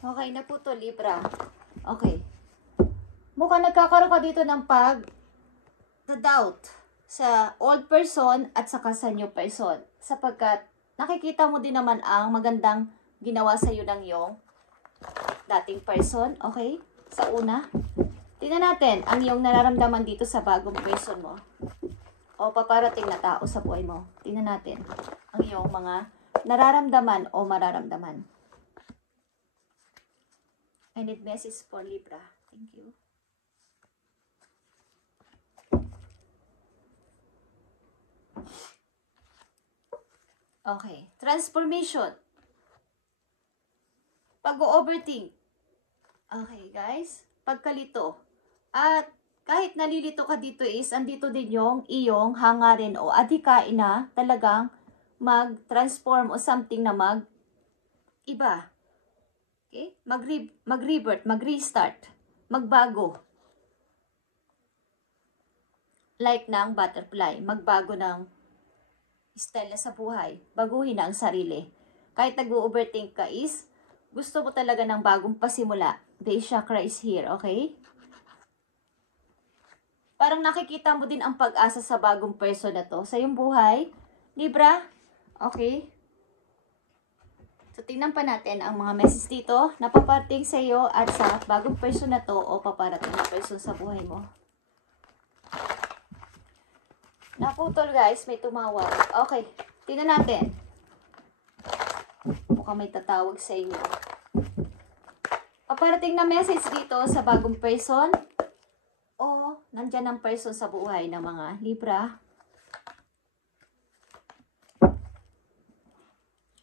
Okay na po to, Libra. Okay. Mukhang nagkakaroon ka dito ng doubt sa old person at saka sa new person. Sapagkat nakikita mo din naman ang magandang ginawa sa iyo ng iyong dating person. Okay? Sa una. Tingnan natin ang iyong nararamdaman dito sa bagong person mo. O paparating na tao sa buhay mo. Tingnan natin ang iyong mga nararamdaman o mararamdaman. I need message for Libra. Thank you. Okay. Transformation. Pag-overthink. Okay, guys. Pagkalito. At kahit nalilito ka dito andito din yung iyong hangarin o adhikain na talagang mag-transform o something na mag-iba. Okay? Mag-revert, mag-restart, magbago. Like ng butterfly, magbago ng style sa buhay. Baguhin na ang sarili. Kahit nag-overthink ka gusto mo talaga ng bagong pasimula. The chakra is here, okay? Parang nakikita mo din ang pag-asa sa bagong person na to. Sa iyong buhay, Libra, okay? So, tingnan pa natin ang mga message dito na paparating sa iyo at sa bagong person na to o paparating na person sa buhay mo. Naputol guys, may tumawag. Okay, tingnan natin. Mukhang may tatawag sa inyo. Paparating na message dito sa bagong person o nandyan ang person sa buhay ng mga Libra.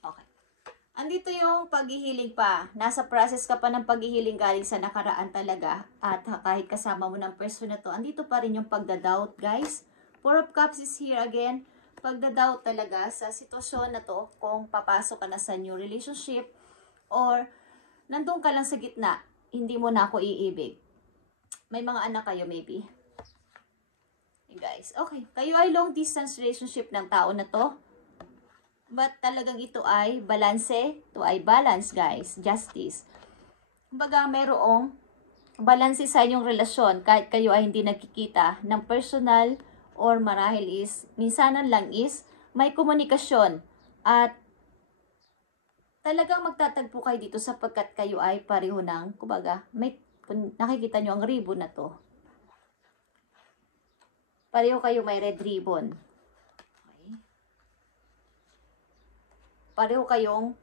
Okay. Andito yung paghihiling pa. Nasa process ka pa ng paghihiling galing sa nakaraan talaga. At kahit kasama mo ng person na to, andito pa rin yung pagdadoubt guys. Four of Cups is here again. Pagdadoubt talaga sa sitwasyon na to kung papasok ka na sa new relationship or nandun ka lang sa gitna, hindi mo na ako iibig. May mga anak kayo maybe. Hey guys, okay. Kayo ay long distance relationship ng tao na to. But talagang ito ay balanse. Ito ay balance guys. Justice. Kumbaga mayroong balanse sa inyong relasyon kahit kayo ay hindi nagkikita ng personal or marahil minsanan lang may komunikasyon at talagang magtatagpo kayo dito sapagkat kayo ay pareho ng, kumbaga, nakikita nyo ang ribbon na to. Pareho kayo may red ribbon. Okay. Pareho kayong,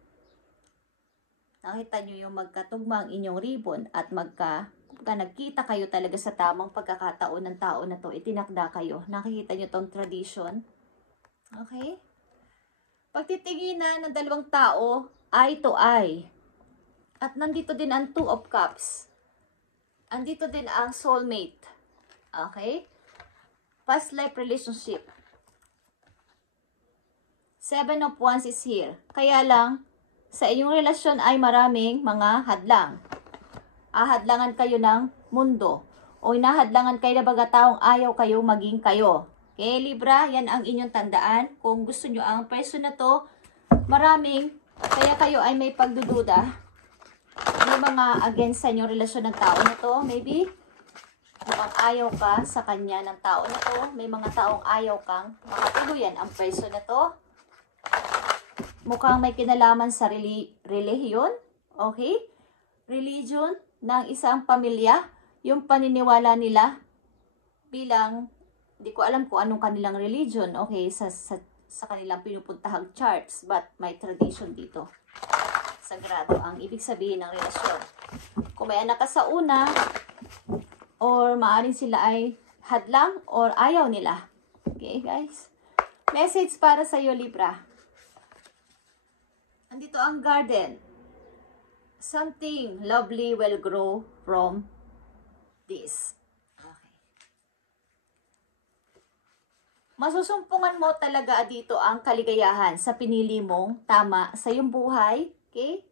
nakita nyo yung magkatugma ang inyong ribbon at nagkita kayo talaga sa tamang pagkakataon ng tao na to. Itinakda kayo. Nakikita nyo tong tradition. Okay? Pagtitinginan ng dalawang tao, eye to eye. At nandito din ang Two of Cups. Andito din ang soulmate. Okay? Past life relationship. Seven of Wands is here. Kaya lang, sa inyong relasyon ay maraming mga hadlang. Ahadlangan kayo ng mundo. O inahadlangan kayo na baga taong ayaw kayo maging kayo. Okay, Libra, yan ang inyong tandaan. Kung gusto nyo ang person na to, maraming, kaya kayo ay may pagdududa. May mga against sa inyong relasyon ng tao na to, maybe. Mukhang ayaw ka sa kanya ng tao na to. May mga taong ayaw kang makatuluyan ang person na to. Mukhang may kinalaman sa relihiyon. Okay? Religion ng isang pamilya. Yung paniniwala nila bilang, hindi ko alam kung anong kanilang religion. Okay? Sa kanilang pinupuntahang charts. But may tradition dito. Sagrado ang ibig sabihin ng relasyon. Kung may anak ka sa una, or maaring sila ay hadlang or ayaw nila. Okay, guys? Message para sa iyo, Libra. Andito ang garden. Something lovely will grow from this. Okay. Masusumpungan mo talaga dito ang kaligayahan sa pinili mong tama sa iyong buhay. Okay?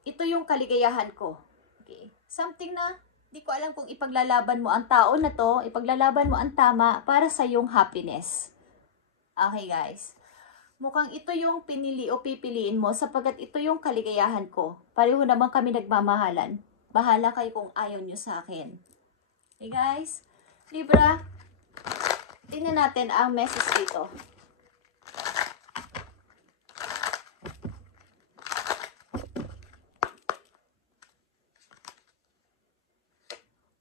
Ito yung kaligayahan ko. Okay? Something na, di ko alam kung ipaglalaban mo ang tao na to, ipaglalaban mo ang tama para sa iyong happiness. Okay guys. mukhang ito yung pinili o pipiliin mo sapagkat ito yung kaligayahan ko. Pareho naman kami nagmamahalan. Bahala kayo kung ayaw nyo sa akin. Okay guys? Libra, tingnan natin ang message dito.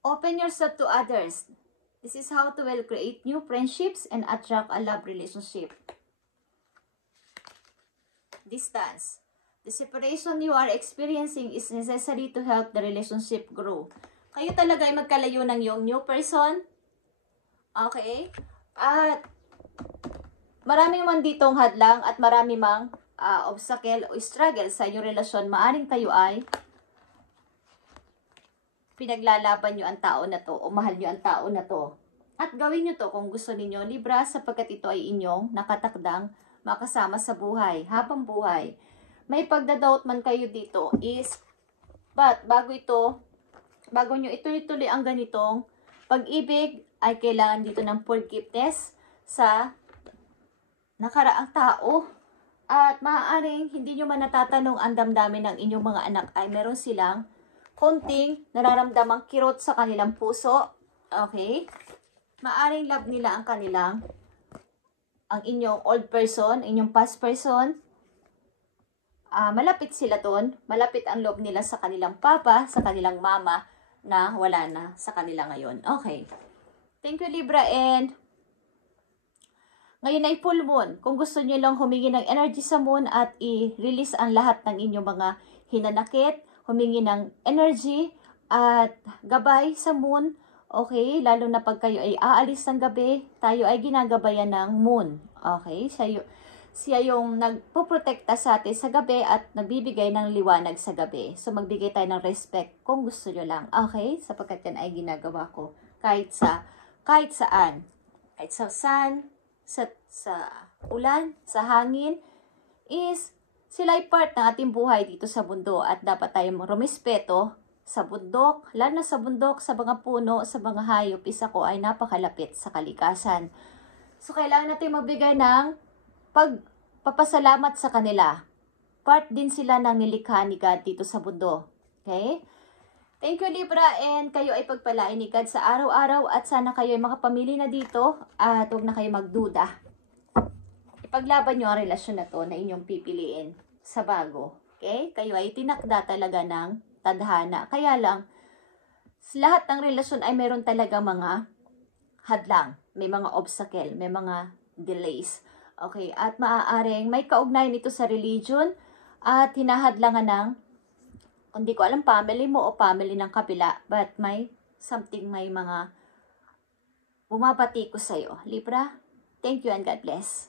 Open yourself to others. This is how to well create new friendships and attract a love relationship. Distance. The separation you are experiencing is necessary to help the relationship grow. Kayo talaga ay magkalayo ng yung new person. Okay? At marami man ditong hadlang at marami mang obstacle o struggle sa inyong relasyon. Maaring kayo ay pinaglalaban nyo ang tao na to o mahal nyo ang tao na to. At gawin nyo to kung gusto ninyo, Libra, sapagkat ito ay inyong nakatakdang makasama sa buhay, habang buhay. May pagdadoubt man kayo dito is, but bago nyo ituloy ang ganitong pag-ibig, ay kailangan dito ng forgiveness sa nakaraang tao. At maaaring hindi nyo man natatanong ang damdamin ng inyong mga anak ay meron silang konting nararamdamang kirot sa kanilang puso. Okay? Maaring love nila ang inyong old person, inyong past person. Malapit sila doon. Malapit ang love nila sa kanilang papa, sa kanilang mama na wala na sa kanila ngayon. Okay. Thank you, Libra. And ngayon ay full moon. Kung gusto nyo lang humingi ng energy sa moon at i-release ang lahat ng inyong mga hinanakit, humingi ng energy at gabay sa moon. Okay, lalo na pag kayo ay aalis ng gabi, tayo ay ginagabayan ng moon. Okay, siya yung nagpoprotekta sa atin sa gabi at nagbibigay ng liwanag sa gabi. So magbigay tayo ng respect kung gusto nyo lang. Okay, sapagkat yan ay ginagawa ko kahit saan. Kahit sa sun, sa ulan, sa hangin, is sila ay part ng ating buhay dito sa mundo at dapat tayong rumispeto sa bundok, lalo na sa bundok, sa mga puno, sa mga hayop. Isa ko ay napakalapit sa kalikasan. So, kailangan natin magbigay ng pagpapasalamat sa kanila. Part din sila ng nilikha ni God dito sa mundo. Okay? Thank you, Libra, and kayo ay pagpalain ni God sa araw-araw at sana kayo ay makapamili na dito at huwag na kayo magduda. Ipaglaban nyo ang relasyon na to na inyong pipiliin sa bago. Okay? Kayo ay tinakda talaga ng tadhana. Kaya lang, lahat ng relasyon ay meron talaga mga hadlang. May mga obstacle, may mga delays. Okay? At maaaring may kaugnayan ito sa religion at hinahadlangan ng, hindi ko alam, family mo o family ng kapila. But may mga bumabati ko sa'yo. Libra, thank you and God bless.